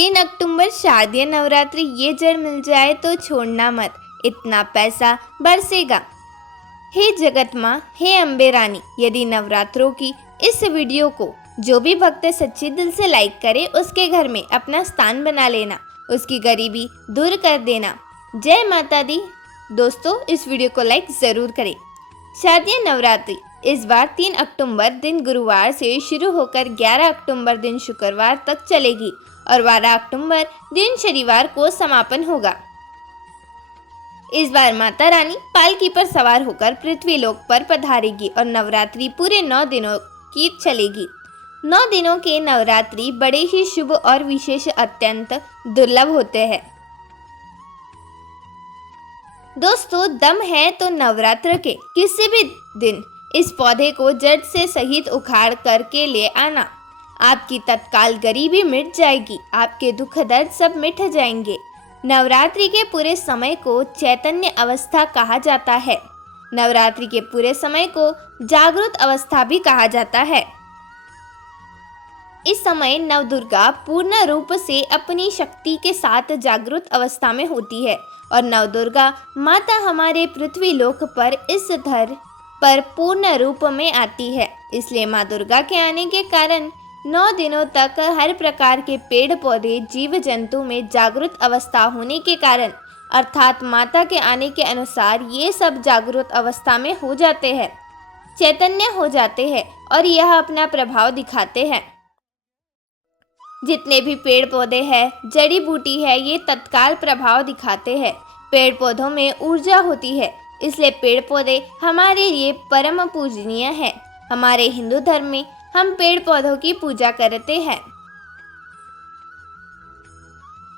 3 अक्टूबर शारदीय नवरात्रि, ये जड़ मिल जाए तो छोड़ना मत, इतना पैसा बरसेगा। हे जगत माँ, हे अम्बे रानी, यदि नवरात्रों की इस वीडियो को जो भी भक्त सच्चे दिल से लाइक करे उसके घर में अपना स्थान बना लेना, उसकी गरीबी दूर कर देना। जय माता दी। दोस्तों, इस वीडियो को लाइक ज़रूर करें। शारदीय नवरात्रि इस बार 3 अक्टूबर दिन गुरुवार से शुरू होकर 11 अक्टूबर दिन शुक्रवार तक चलेगी और 12 अक्टूबर दिन शनिवार को समापन होगा। इस बार माता रानी पालकी पर सवार होकर पृथ्वी लोक पर पधारेगी और नवरात्रि पूरे 9 दिनों की चलेगी। 9 दिनों के नवरात्रि बड़े ही शुभ और विशेष अत्यंत दुर्लभ होते हैं। दोस्तों, दम है तो नवरात्र के किसी भी दिन इस पौधे को जड़ से सहित उखाड़ करके ले आना। आपकी तत्काल गरीबी मिट जाएगी, आपके दुख दर्द सब मिट जाएंगे। नवरात्रि के पूरे समय को चैतन्य अवस्था कहा जाता है। नवरात्रि के पूरे समय को जागृत अवस्था भी कहा जाता है। इस समय नवदुर्गा पूर्ण रूप से अपनी शक्ति के साथ जागृत अवस्था में होती है और नवदुर्गा माता हमारे पृथ्वी लोक पर इस धर पर पूर्ण रूप में आती है। इसलिए माँ दुर्गा के आने के कारण 9 दिनों तक हर प्रकार के पेड़ पौधे जीव जंतु में जागृत अवस्था होने के कारण अर्थात माता के आने के अनुसार ये सब जागृत अवस्था में हो जाते हैं, चैतन्य हो जाते हैं और यह अपना प्रभाव दिखाते हैं। जितने भी पेड़ पौधे हैं, जड़ी बूटी है, ये तत्काल प्रभाव दिखाते हैं। पेड़ पौधों में ऊर्जा होती है, इसलिए पेड़ पौधे हमारे लिए परम पूजनीय है। हमारे हिंदू धर्म में हम पेड़ पौधों की पूजा करते हैं।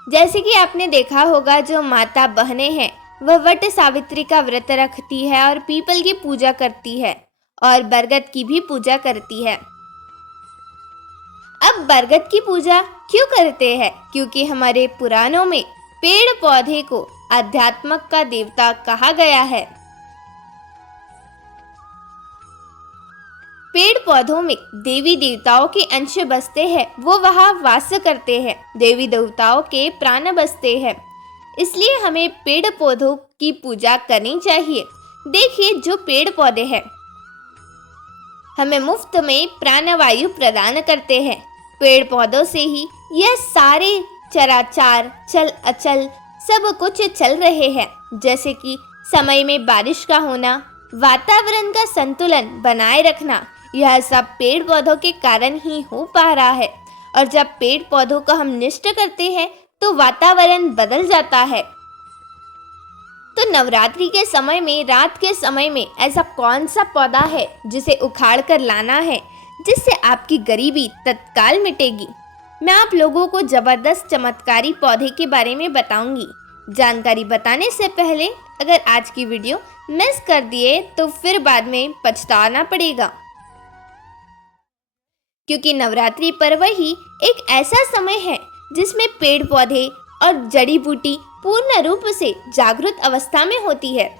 जैसे कि आपने देखा होगा, जो माता बहनें हैं वह वट सावित्री का व्रत रखती है और पीपल की पूजा करती है और बरगद की भी पूजा करती है। अब बरगद की पूजा क्यों करते हैं? क्योंकि हमारे पुराणों में पेड़ पौधे को अध्यात्म का देवता कहा गया है। पेड़ पौधों में देवी देवताओं के अंश बसते हैं, वो वहाँ वास करते हैं। देवी देवताओं के प्राण बसते हैं, इसलिए हमें पेड़ पौधों की पूजा करनी चाहिए। देखिए, जो पेड़ पौधे हैं हमें मुफ्त में प्राणवायु प्रदान करते हैं। पेड़ पौधों से ही यह सारे चराचार चल अचल सब कुछ चल रहे हैं। जैसे कि समय में बारिश का होना, वातावरण का संतुलन बनाए रखना, यह सब पेड़ पौधों के कारण ही हो पा रहा है। और जब पेड़ पौधों को हम नष्ट करते हैं तो वातावरण बदल जाता है। तो नवरात्रि के समय में, रात के समय में ऐसा कौन सा पौधा है जिसे उखाड़ कर लाना है, जिससे आपकी गरीबी तत्काल मिटेगी? मैं आप लोगों को जबरदस्त चमत्कारी पौधे के बारे में बताऊंगी। जानकारी बताने से पहले अगर आज की वीडियो मिस कर दिए तो फिर बाद में पछताना पड़ेगा, क्योंकि नवरात्रि पर्व ही एक ऐसा समय है जिसमें पेड़ पौधे और जड़ी बूटी पूर्ण रूप से जागृत अवस्था में होती है।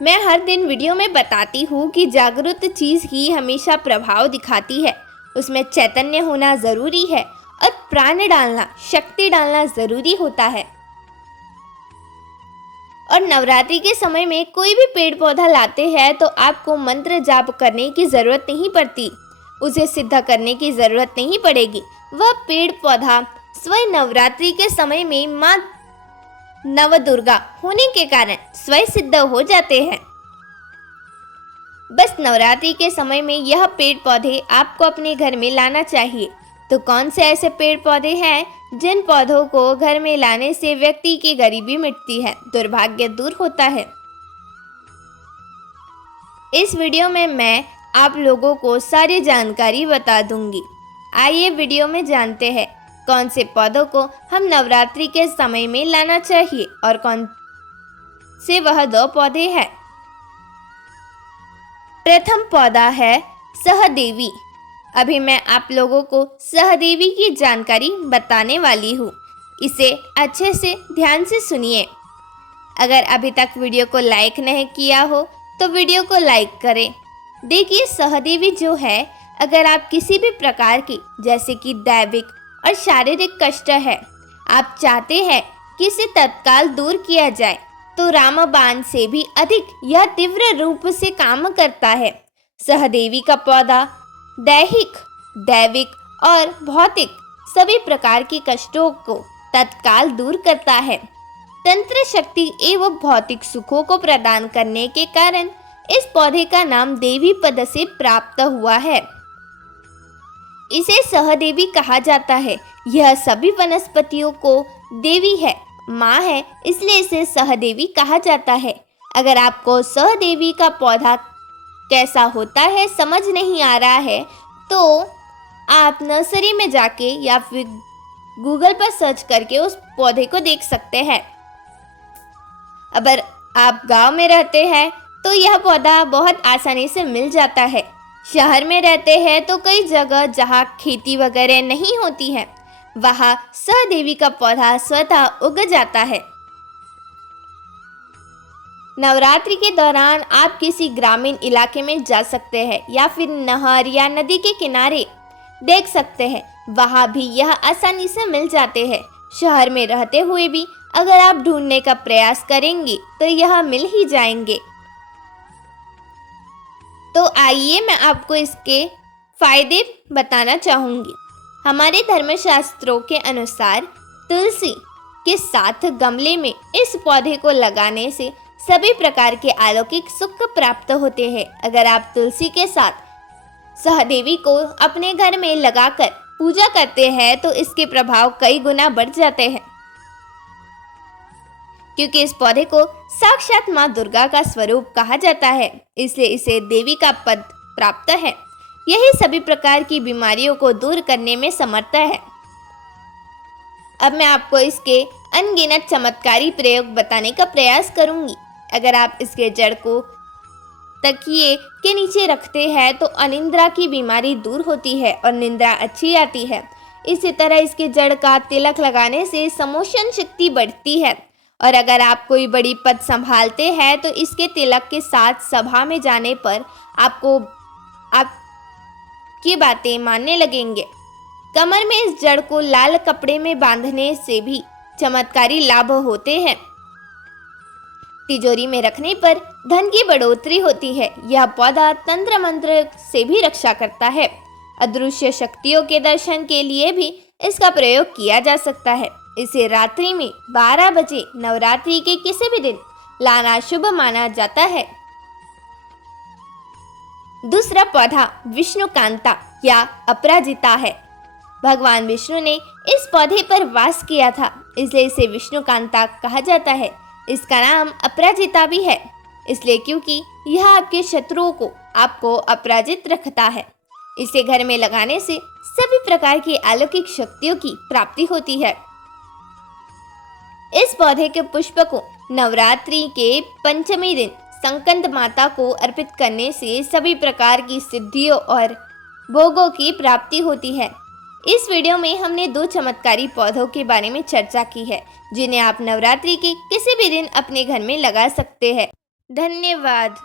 मैं हर दिन वीडियो में बताती हूँ कि जागृत चीज़ ही हमेशा प्रभाव दिखाती है, उसमें चैतन्य होना ज़रूरी है और प्राण डालना, शक्ति डालना ज़रूरी होता है। और नवरात्रि के समय में कोई भी पेड़ पौधा लाते हैं तो आपको मंत्र जाप करने की ज़रूरत नहीं पड़ती, उसे सिद्ध करने की ज़रूरत नहीं पड़ेगी। वह पेड़ पौधा स्वयं नवरात्रि के समय में माँ नवदुर्गा होने के कारण स्वयं सिद्ध हो जाते हैं। बस नवरात्रि के समय में यह पेड़ पौधे आपको अपने घर में लाना चाहिए। तो कौन से ऐसे पेड़ पौधे हैं जिन पौधों को घर में लाने से व्यक्ति की गरीबी मिटती है, दुर्भाग्य दूर होता है? इस वीडियो में मैं आप लोगों को सारी जानकारी बता दूंगी। आइए वीडियो में जानते हैं कौन से पौधों को हम नवरात्रि के समय में लाना चाहिए और कौन से वह 2 पौधे हैं। प्रथम पौधा है सहदेवी। अभी मैं आप लोगों को सहदेवी की जानकारी बताने वाली हूँ, इसे अच्छे से ध्यान से सुनिए। अगर अभी तक वीडियो को लाइक नहीं किया हो तो वीडियो को लाइक करें। देखिए, सहदेवी जो है, अगर आप किसी भी प्रकार की जैसे कि दैविक और शारीरिक कष्ट है, आप चाहते हैं कि इसे तत्काल दूर किया जाए, तो रामबाण से भी अधिक यह तीव्र रूप से काम करता है। सहदेवी का पौधा दैहिक, दैविक और भौतिक सभी प्रकार के कष्टों को तत्काल दूर करता है। तंत्र शक्ति एवं भौतिक सुखों को प्रदान करने के कारण इस पौधे का नाम देवी पद से प्राप्त हुआ है। इसे सहदेवी कहा जाता है। यह सभी वनस्पतियों को देवी है, माँ है, इसलिए इसे सहदेवी कहा जाता है। अगर आपको सहदेवी का पौधा कैसा होता है समझ नहीं आ रहा है, तो आप नर्सरी में जाके या फिर गूगल पर सर्च करके उस पौधे को देख सकते हैं। अगर आप गांव में रहते हैं तो यह पौधा बहुत आसानी से मिल जाता है। शहर में रहते हैं तो कई जगह जहां खेती वगैरह नहीं होती है, वहां सहदेवी का पौधा स्वतः उग जाता है। नवरात्रि के दौरान आप किसी ग्रामीण इलाके में जा सकते हैं या फिर नहर या नदी के किनारे देख सकते हैं, वहां भी यह आसानी से मिल जाते हैं। शहर में रहते हुए भी अगर आप ढूंढने का प्रयास करेंगे तो यह मिल ही जाएंगे। तो आइए मैं आपको इसके फायदे बताना चाहूँगी। हमारे धर्मशास्त्रों के अनुसार तुलसी के साथ गमले में इस पौधे को लगाने से सभी प्रकार के अलौकिक सुख प्राप्त होते हैं। अगर आप तुलसी के साथ सहदेवी को अपने घर में लगाकर पूजा करते हैं तो इसके प्रभाव कई गुना बढ़ जाते हैं, क्योंकि इस पौधे को साक्षात माँ दुर्गा का स्वरूप कहा जाता है, इसलिए इसे देवी का पद प्राप्त है। यही सभी प्रकार की बीमारियों को दूर करने में समर्थ है। अब मैं आपको इसके अनगिनत चमत्कारी प्रयोग बताने का प्रयास करूंगी। अगर आप इसके जड़ को तकिए के नीचे रखते हैं तो अनिद्रा की बीमारी दूर होती है और निद्रा अच्छी आती है। इसी तरह इसके जड़ का तिलक लगाने से समोशन शक्ति बढ़ती है। और अगर आप कोई बड़ी पद संभालते हैं तो इसके तिलक के साथ सभा में जाने पर आपकी बातें मानने लगेंगे। कमर में इस जड़ को लाल कपड़े में बांधने से भी चमत्कारी लाभ होते हैं। तिजोरी में रखने पर धन की बढ़ोतरी होती है। यह पौधा तंत्र मंत्र से भी रक्षा करता है। अदृश्य शक्तियों के दर्शन के लिए भी इसका प्रयोग किया जा सकता है। इसे रात्रि में 12 बजे नवरात्रि के किसी भी दिन लाना शुभ माना जाता है। दूसरा पौधा विष्णुकांता या अपराजिता है। भगवान विष्णु ने इस पौधे पर वास किया था, इसलिए इसे विष्णुकांता कहा जाता है। इसका नाम अपराजिता भी है इसलिए क्योंकि यह आपके शत्रुओं को आपको अपराजित रखता है। इसे घर में लगाने से सभी प्रकार की अलौकिक शक्तियों की प्राप्ति होती है। इस पौधे के पुष्प को नवरात्रि के पंचमी दिन संकंद माता को अर्पित करने से सभी प्रकार की सिद्धियों और भोगों की प्राप्ति होती है। इस वीडियो में हमने 2 चमत्कारी पौधों के बारे में चर्चा की है, जिन्हें आप नवरात्रि के किसी भी दिन अपने घर में लगा सकते हैं। धन्यवाद।